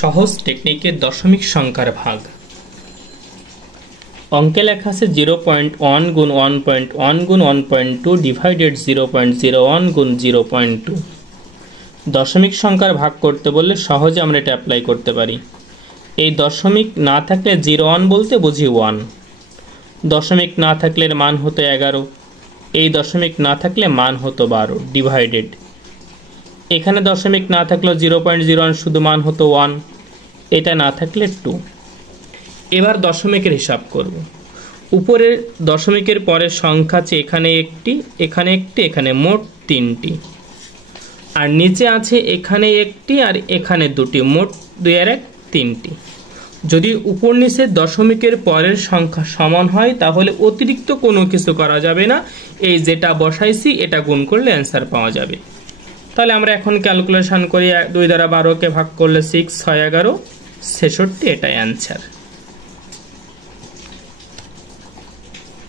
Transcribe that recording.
সহজ টেকনিকে দশমিক সংখ্যার ভাগ। অঙ্কে লেখা আছে 0.1 গুণ 1.1 গুণ 1.2 ডিভাইডেড 0.01 গুণ 0.2। দশমিক সংখ্যার ভাগ করতে বললে সহজে আমরা এটা অ্যাপ্লাই করতে পারি। এই দশমিক না থাকলে 01 বলতে বুঝি 1, দশমিক না থাকলে এর মান হতো 11, এই দশমিক না থাকলে মান হতো 12 ডিভাইডেড। এখানে দশমিক না থাকলেও 0.01 শুধু মান হতো 1, এটা না থাকলে 2। এবার দশমিকের হিসাব করব। উপরের দশমিকের পরের সংখ্যা আছে এখানে একটি, এখানে একটি, এখানে মোট 3টি, আর নিচে আছে এখানে একটি আর এখানে দুটি, মোট 2 আর 1 3টি। যদি উপর নিচের দশমিকের পরের সংখ্যা সমান হয় তাহলে অতিরিক্ত কোনো কিছু করা যাবে না, এই যেটা বসাইছি এটা গুণ করলে অ্যান্সার পাওয়া যাবে। তাহলে আমরা এখন ক্যালকুলেশন করি। 2 দ্বারা 12কে ভাগ করলে 6, 6 11 66, এটাই অ্যান্সার।